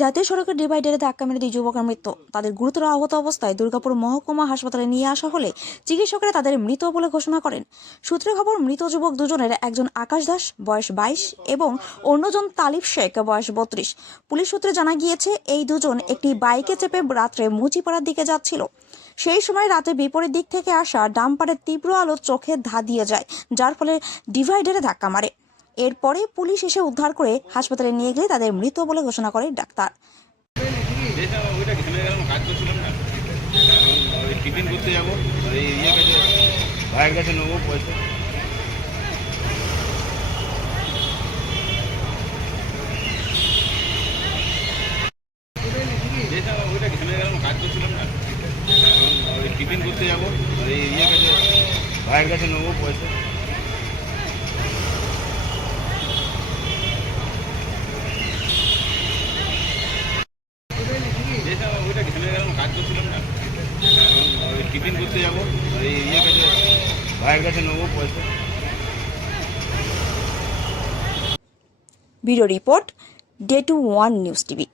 জাতীয় সড়কের ডিভাইডারে ধাক্কা মেরে 2 যুবকের মৃত্যু। তাদের গুরুতর আহত অবস্থায় দুর্গাপুর মহকুমা হাসপাতালে নিয়ে আসা হলে চিকিৎসকেরা তাদের মৃত বলে ঘোষণা করেন। সূত্রে খবর, মৃত যুবক দুজনের একজন আকাশ দাস বয়স 22 এবং অন্যজন তালিব শেখ বয়স 32। পুলিশ সূত্রে জানা গিয়েছে, এই দুজন একটি বাইকে চেপে রাত্রে মুচিপাড়ার দিকে যাচ্ছিল। সেই সময় রাতে বিপরীত দিক থেকে আসা ডাম্পারের তীব্র আলো চোখে ধা দিয়ে যায়, যার ফলে ডিভাইডারে ধাক্কা মারে। এরপরে পুলিশ এসে উদ্ধার করে হাসপাতালে নিয়ে গেলে তাদের মৃত বলে ঘোষণা করে ডাক্তার। টিফিন করতে যাবো, ভাইয়ের কাছে নেবো পয়সা। ওইটা ঘেমে গেলাম, কাজ করছিলাম না, টিফিন করতে যাবো, ভাইয়ের কাছে নেবো পয়সা। ওইটা ঘেমে গেলাম, কাজ করছিলাম না, টিফিন করতে যাবো, ভাইয়ের কাছে নেবো পয়সা। Bureau report, day 21 news TV.